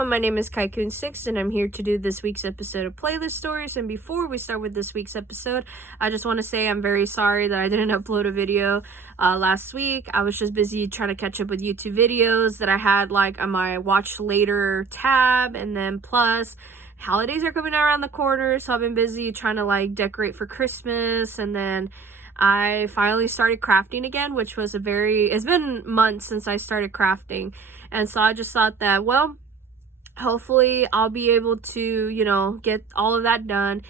everyone, my name is Kaikun6 and I'm here to do this week's episode of Playlist Stories. And before we start with this week's episode, I just want to say I'm very sorry that I didn't upload a video last week. I was just busy trying to catch up with YouTube videos that I had like on my watch later tab, and then plus holidays are coming around the corner, so I've been busy trying to like decorate for Christmas. And then I finally started crafting again, which was it's been months since I started crafting. And so I just thought that, well, hopefully I'll be able to, get all of that done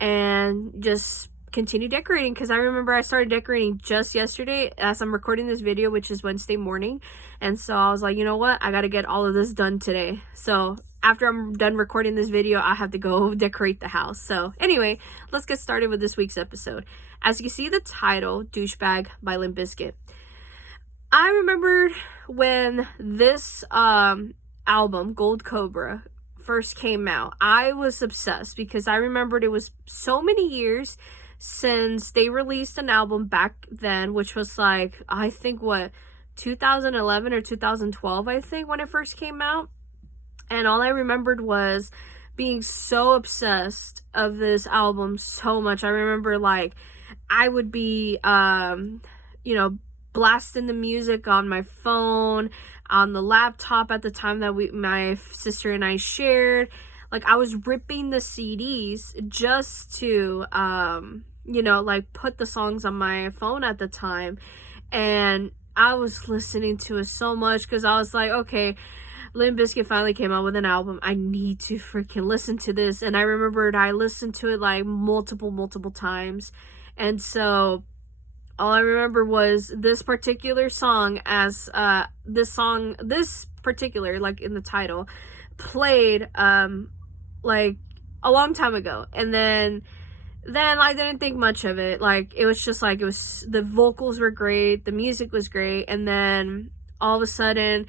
and just continue decorating, because I remember I started decorating just yesterday as I'm recording this video, which is Wednesday morning. And so I was like, you know what, I gotta get all of this done today. So after I'm done recording this video, I have to go decorate the house. So anyway, let's get started with this week's episode. As you can see the title, Douchebag by Limp Bizkit. I remembered when this album, Gold Cobra, first came out. I was obsessed because I remembered it was so many years since they released an album back then, which was like, I think 2011 or 2012, I think, when it first came out. And all I remembered was being so obsessed of this album so much. I remember like I would be blasting the music on my phone, on the laptop at the time that my sister and I shared. Like I was ripping the CDs just to put the songs on my phone at the time. And I was listening to it so much because I was like, okay, Limp Bizkit finally came out with an album. I need to freaking listen to this. And I remembered I listened to it like multiple times. And so all I remember was this particular song, as this particular, like in the title, played like a long time ago. And then I didn't think much of it. Like it was just like, the vocals were great, the music was great, and then all of a sudden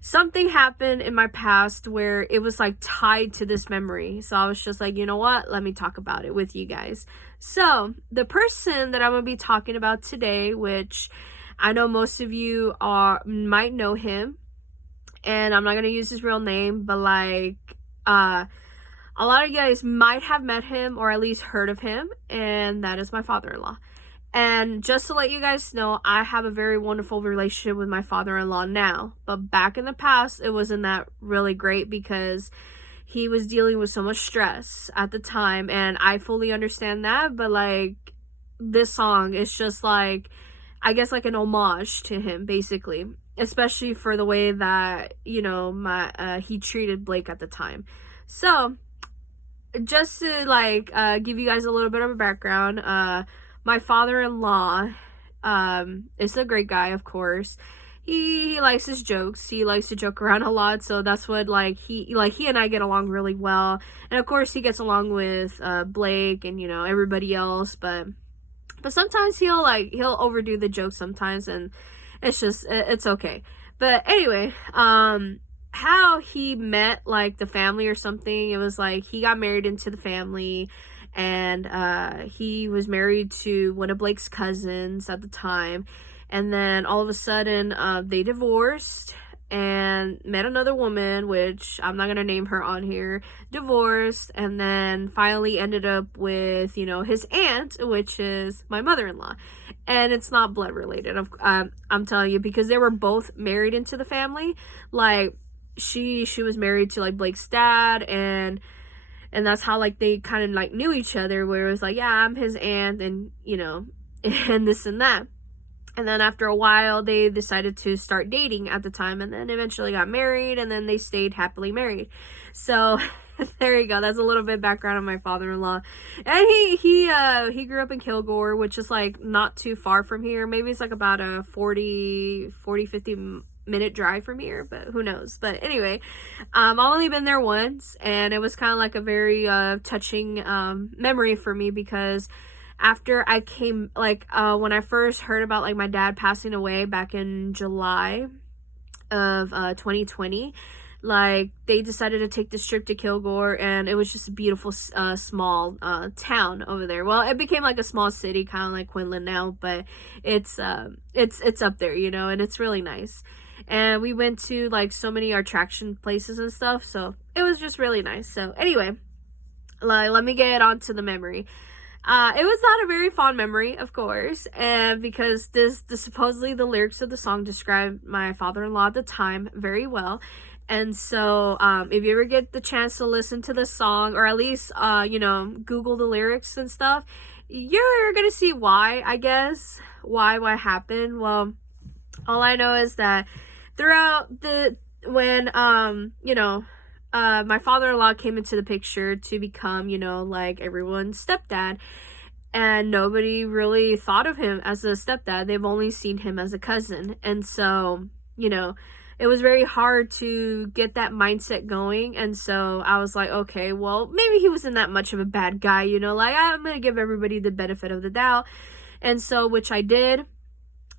something happened in my past where it was like tied to this memory. So I was just like, you know what? Let me talk about it with you guys. So the person that I'm going to be talking about today, which I know most of you might know him, and I'm not going to use his real name, but like a lot of you guys might have met him or at least heard of him, and that is my father-in-law. And just to let you guys know, I have a very wonderful relationship with my father-in-law now. But back in the past, it wasn't that really great because he was dealing with so much stress at the time. And I fully understand that. But like, this song is just like, I guess like an homage to him, basically. Especially for the way that, he treated Blake at the time. So, just to like give you guys a little bit of a background, my father-in-law is a great guy, of course. He likes his jokes. He likes to joke around a lot, so that's what he and I get along really well. And of course, he gets along with Blake and everybody else. But sometimes he'll overdo the jokes sometimes, and it's okay. But anyway, how he met like the family or something. It was like he got married into the family. And he was married to one of Blake's cousins at the time. And then all of a sudden, they divorced and met another woman, which I'm not going to name her on here, divorced, and then finally ended up with, his aunt, which is my mother-in-law. And it's not blood related, I'm telling you, because they were both married into the family. Like, she was married to, like, Blake's dad, and that's how, like, they kind of, like, knew each other, where it was like, yeah, I'm his aunt, and, and this and that. And then after a while, they decided to start dating at the time, and then eventually got married, and then they stayed happily married. So, there you go. That's a little bit background on my father-in-law. And he grew up in Kilgore, which is, like, not too far from here. Maybe it's, like, about a 50-minute drive from here, but who knows. But anyway, I've only been there once, and it was kind of like a very touching memory for me, because after I came, like, when I first heard about, like, my dad passing away back in July of 2020, like, they decided to take this trip to Kilgore, and it was just a beautiful small town over there. Well, it became like a small city, kind of like Quinlan now, but it's up there, and it's really nice. and we went to like so many attraction places and stuff, so it was just really nice. So anyway, let me get on to the memory. It was not a very fond memory, of course, and because supposedly the lyrics of the song describe my father-in-law at the time very well. And so, if you ever get the chance to listen to the song, or at least, Google the lyrics and stuff, you're gonna see why, I guess, what happened. Well, all I know is that throughout when, my father-in-law came into the picture to become, like everyone's stepdad, and nobody really thought of him as a stepdad. They've only seen him as a cousin. And so, it was very hard to get that mindset going. And so I was like, okay, well, maybe he wasn't that much of a bad guy, like I'm going to give everybody the benefit of the doubt. And so, which I did.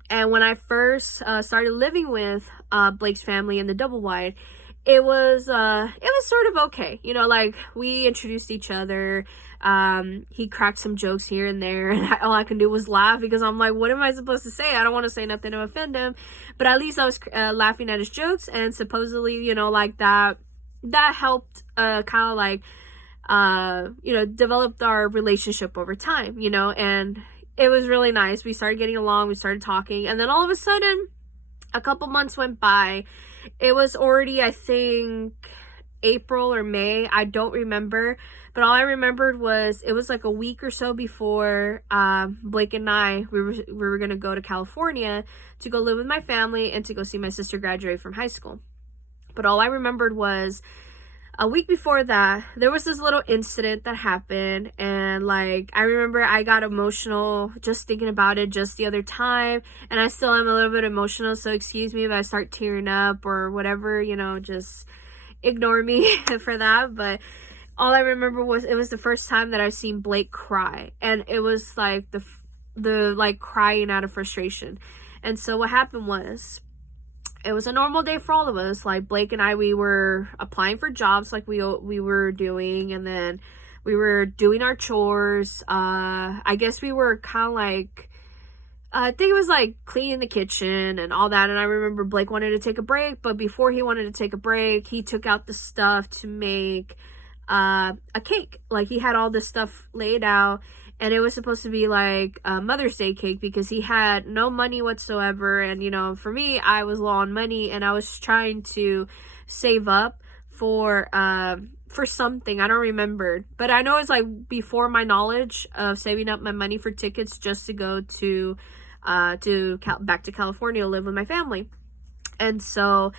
And when I first started living with Blake's family in the double wide, it was sort of okay. Like we introduced each other. He cracked some jokes here and there, and all I can do was laugh because I'm like, what am I supposed to say? I don't want to say nothing to offend him, but at least I was laughing at his jokes, and supposedly, like that helped kind of like developed our relationship over time, and it was really nice. We started getting along, we started talking, and then all of a sudden, a couple months went by. It was already, I think, April or May. I don't remember. But all I remembered was it was like a week or so before Blake and I, we were going to go to California to go live with my family and to go see my sister graduate from high school. But all I remembered was a week before that, there was this little incident that happened. And like, I remember I got emotional just thinking about it just the other time. And I still am a little bit emotional. So excuse me if I start tearing up or whatever, just ignore me for that. But all I remember was it was the first time that I've seen Blake cry, and it was like the like crying out of frustration. And so what happened was, it was a normal day for all of us. Like Blake and I, we were applying for jobs like we were doing, and then we were doing our chores. I guess we were kind of like, I think it was like cleaning the kitchen and all that. And I remember Blake wanted to take a break, but before he wanted to take a break, he took out the stuff to make a cake. Like he had all this stuff laid out, and it was supposed to be like a Mother's Day cake because he had no money whatsoever. And for me, I was low on money, and I was trying to save up for something. I don't remember, but I know it's like before my knowledge of saving up my money for tickets just to go to back to California to live with my family. And so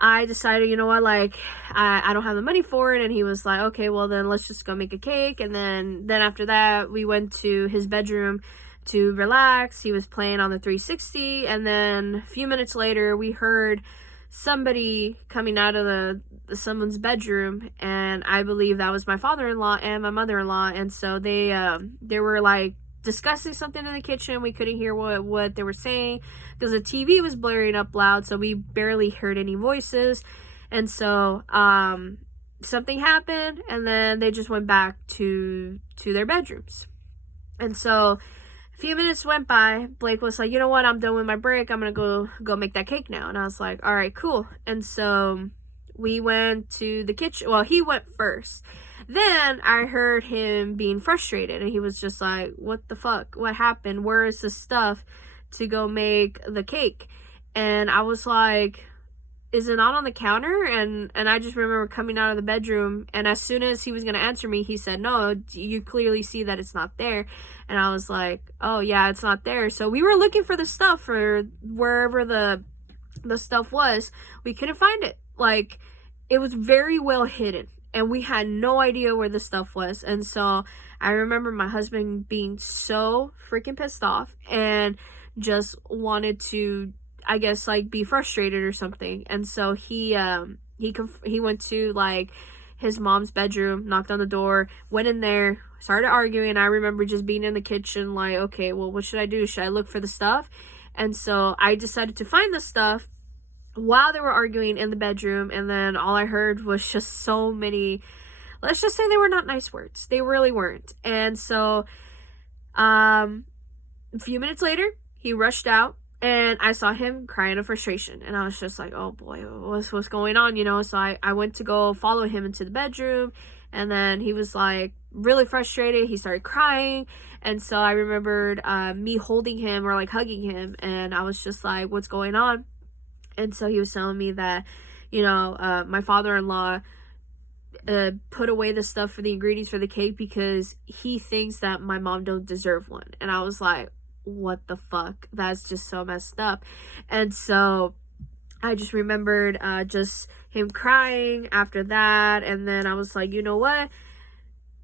I decided, like, I don't have the money for it. And he was like, okay, well then let's just go make a cake. And then after that, we went to his bedroom to relax. He was playing on the 360. And then a few minutes later, we heard somebody coming out of someone's bedroom. And I believe that was my father-in-law and my mother-in-law. And so they were like discussing something in the kitchen. We couldn't hear what they were saying because the TV was blaring up loud, so we barely heard any voices. And so something happened, and then they just went back to their bedrooms. And so a few minutes went by. Blake was like, you know what, I'm done with my break, I'm gonna go make that cake now. And I was like, all right, cool. And so we went to the kitchen. Well, he went first. Then I heard him being frustrated, and he was just like, what the fuck? What happened? Where is the stuff to go make the cake? And I was like, is it not on the counter? And I just remember coming out of the bedroom, and as soon as he was going to answer me, he said, no, you clearly see that it's not there. And I was like, oh yeah, it's not there. So we were looking for the stuff, for wherever the stuff was. We couldn't find it. Like, it was very well hidden, and we had no idea where the stuff was. And so I remember my husband being so freaking pissed off and just wanted to, I guess, like, be frustrated or something. And so he went to like his mom's bedroom, knocked on the door, went in there, started arguing. I remember just being in the kitchen like, okay, well, what should I do? Should I look for the stuff? And so I decided to find the stuff while they were arguing in the bedroom. And then all I heard was just so many, let's just say they were not nice words. They really weren't. And so a few minutes later, he rushed out, And I saw him crying of frustration, and I was just like, oh boy, what's going on, you know? So I went to go follow him into the bedroom, and then he was like really frustrated. He started crying, and so I remembered me holding him or like hugging him, and I was just like, what's going on? And so he was telling me that, my father-in-law put away the stuff for the ingredients for the cake because he thinks that my mom don't deserve one. And I was like, what the fuck? That's just so messed up. And so I just remembered just him crying after that. And then I was like, you know what?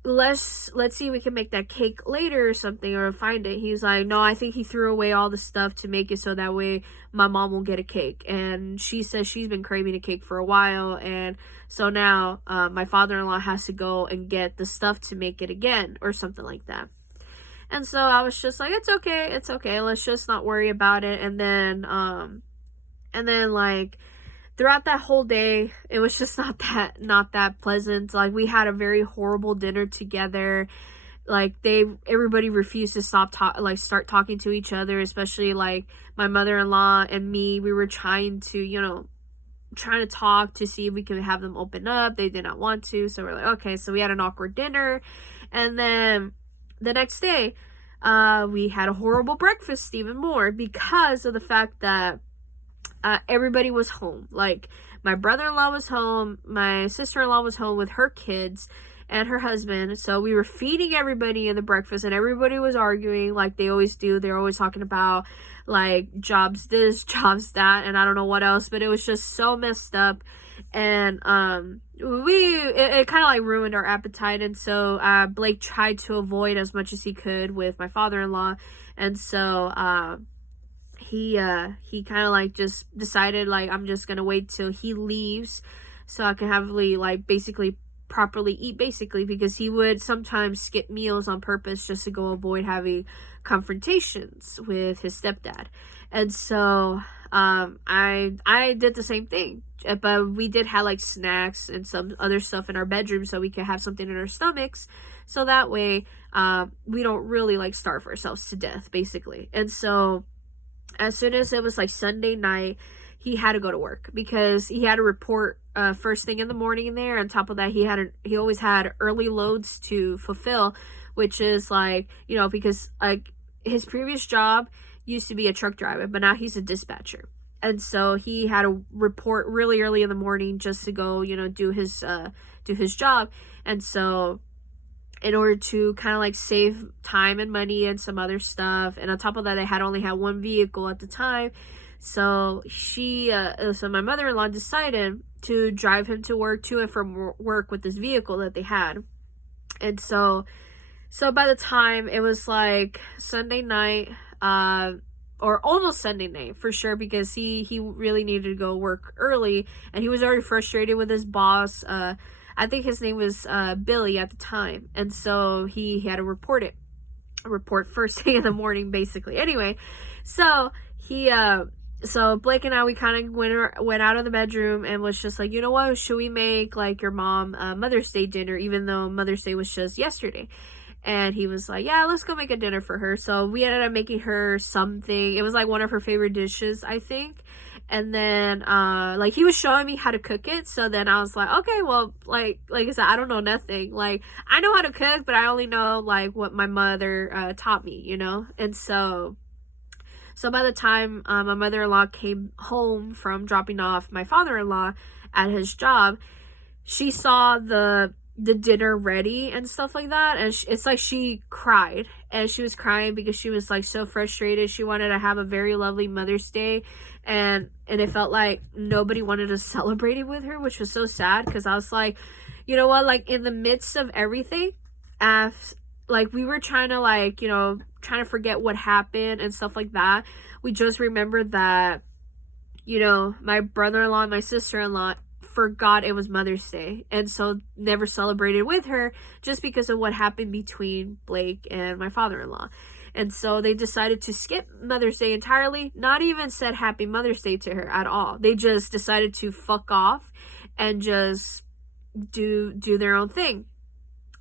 Let's see if we can make that cake later or something, or find it. He's like, no, I think he threw away all the stuff to make it so that way my mom will get a cake. And she says she's been craving a cake for a while, and so now my father-in-law has to go and get the stuff to make it again or something like that. And so I was just like, it's okay, let's just not worry about it. And then like throughout that whole day, it was just not that pleasant. Like, we had a very horrible dinner together. Like, everybody refused to start talking to each other, especially like my mother-in-law and me. We were trying to talk to see if we could have them open up. They did not want to, so we're like, okay. So we had an awkward dinner, and then the next day, we had a horrible breakfast even more because of the fact that everybody was home. Like, my brother-in-law was home, my sister-in-law was home with her kids and her husband. So we were feeding everybody in the breakfast, and everybody was arguing like they always do. They're always talking about like jobs this, jobs that, and I don't know what else, but it was just so messed up. And it kind of like ruined our appetite. And so Blake tried to avoid as much as he could with my father-in-law. And so he kind of like just decided like, I'm just gonna wait till he leaves so I can have like basically properly eat, basically, because he would sometimes skip meals on purpose just to go avoid having confrontations with his stepdad. And so I did the same thing, but we did have like snacks and some other stuff in our bedroom so we could have something in our stomachs, so that way we don't really like starve ourselves to death, basically. And so as soon as it was like Sunday night, he had to go to work because he had to report first thing in the morning in there. On top of that, he always had early loads to fulfill, which is like, because like his previous job used to be a truck driver, but now he's a dispatcher. And so he had to report really early in the morning just to go, do his job. And so in order to kind of like save time and money and some other stuff, and on top of that, they only had one vehicle at the time. So so my mother-in-law decided to drive him to and from work with this vehicle that they had. And so by the time it was like Sunday night, or almost Sunday night for sure, because he really needed to go work early, and he was already frustrated with his boss. I think his name was Billy at the time, and so he had to report first thing in the morning, basically. Anyway, so so Blake and I, we kind of went out of the bedroom and was just like, you know what, should we make like your mom Mother's Day dinner, even though Mother's Day was just yesterday? And he was like, yeah, let's go make a dinner for her. So we ended up making her something. It was like one of her favorite dishes, I think. And then like he was showing me how to cook it. So then I was like, okay, well, like I said, I don't know nothing. Like, I know how to cook, but I only know like what my mother taught me, And so by the time my mother-in-law came home from dropping off my father-in-law at his job, she saw the dinner ready and stuff like that, and it's like she cried, and she was crying because she was like so frustrated. She wanted to have a very lovely Mother's Day, and it felt like nobody wanted to celebrate it with her, which was so sad, because I was like, you know what, like in the midst of everything, like we were trying to like, trying to forget what happened and stuff like that, we just remembered that, my brother-in-law and my sister-in-law forgot it was Mother's Day, and so never celebrated with her just because of what happened between Blake and my father-in-law. And so they decided to skip Mother's Day entirely, not even said Happy Mother's Day to her at all. They just decided to fuck off and just do their own thing.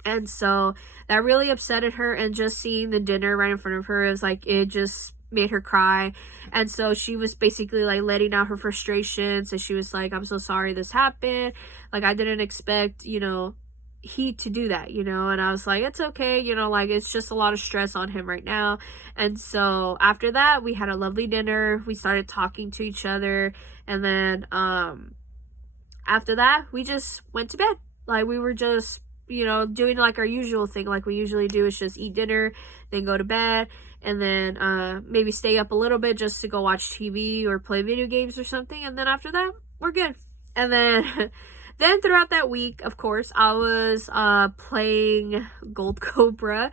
And so that really upsetted her, and just seeing the dinner right in front of her, is like, it just made her cry. And so she was basically like letting out her frustration. So she was like, I'm so sorry this happened. Like, I didn't expect, you know, he to do that, you know. And I was like, it's okay, you know, like, it's just a lot of stress on him right now. And so after that, we had a lovely dinner. We started talking to each other. And then after that, we just went to bed. Like, we were just, you know, doing like our usual thing, like we usually do, is just eat dinner, then go to bed, and then maybe stay up a little bit just to go watch TV or play video games or something. And then after that, we're good. And then then throughout that week, of course, I was playing Gold Cobra,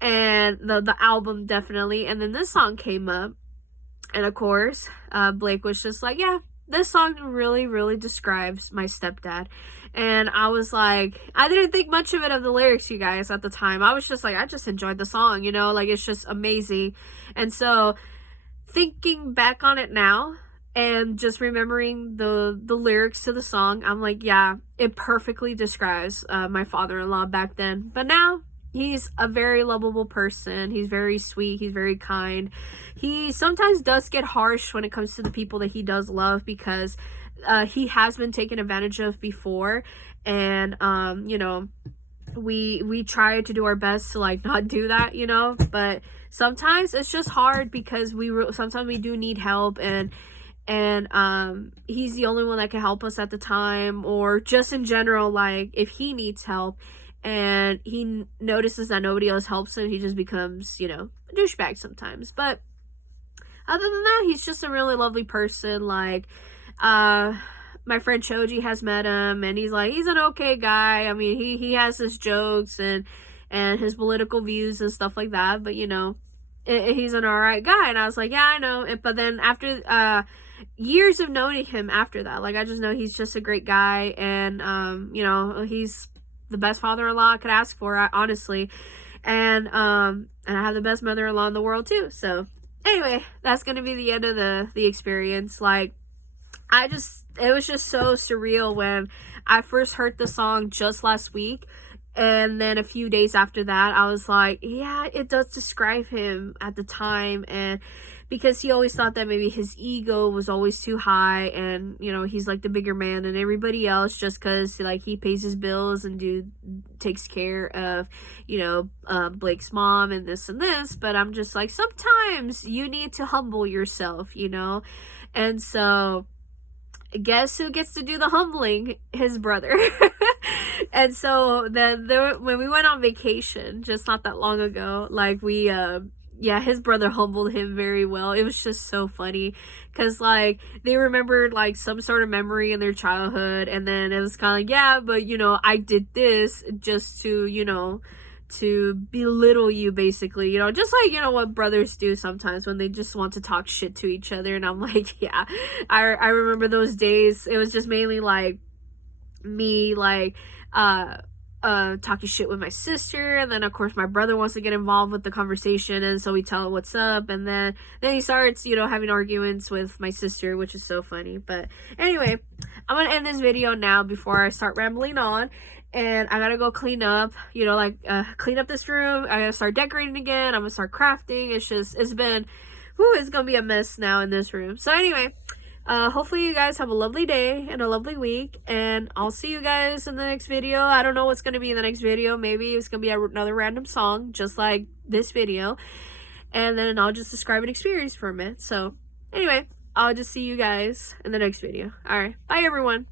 and the album, definitely. And then this song came up, and of course, Blake was just like, yeah, this song really, really describes my stepdad. And I was like, I didn't think much of it, of the lyrics, you guys, at the time. I was just like, I just enjoyed the song, you know, like, it's just amazing. And so thinking back on it now and just remembering the lyrics to the song, I'm like, yeah, it perfectly describes my father-in-law back then. But now he's a very lovable person. He's very sweet. He's very kind. He sometimes does get harsh when it comes to the people that he does love, because he has been taken advantage of before. And you know, we try to do our best to like not do that, you know. But sometimes it's just hard, because sometimes we do need help, and he's the only one that can help us at the time, or just in general, like, if he needs help and he notices that nobody else helps him, he just becomes, you know, a douchebag sometimes. But other than that, he's just a really lovely person. Like, my friend Choji has met him, and he's like, he's an okay guy. I mean, he has his jokes and his political views and stuff like that, but, you know, he's an alright guy. And I was like, yeah, I know. But then after years of knowing him after that, like, I just know he's just a great guy. And you know, he's the best father-in-law I could ask for, honestly. And I have the best mother-in-law in the world too. So anyway, that's gonna be the end of the experience. Like, it was just so surreal when I first heard the song just last week. And then a few days after that, I was like, yeah, it does describe him at the time. And because he always thought that maybe his ego was always too high, and, you know, he's like the bigger man than everybody else, just because, like, he pays his bills and takes care of, you know, Blake's mom and this and this. But I'm just like, sometimes you need to humble yourself, you know. And so guess who gets to do the humbling? His brother. And so then when we went on vacation just not that long ago, like, we yeah, his brother humbled him very well. It was just so funny, because, like, they remembered, like, some sort of memory in their childhood, and then it was kind of like, yeah, but, you know, I did this just to, you know, to belittle you, basically, you know, just like, you know, what brothers do sometimes when they just want to talk shit to each other. And I'm like, yeah, I remember those days. It was just mainly, like, me, like, talking shit with my sister, and then of course my brother wants to get involved with the conversation, and so we tell him what's up, and then he starts, you know, having arguments with my sister, which is so funny. But anyway, I'm gonna end this video now before I start rambling on, and I gotta go clean up, you know, like, clean up this room. I gotta start decorating again. I'm gonna start crafting. It's been, it's gonna be a mess now in this room. So anyway, hopefully you guys have a lovely day and a lovely week, and I'll see you guys in the next video. I don't know what's going to be in the next video. Maybe it's going to be another random song, just like this video, and then I'll just describe an experience for a minute. So anyway, I'll just see you guys in the next video. Alright, bye everyone.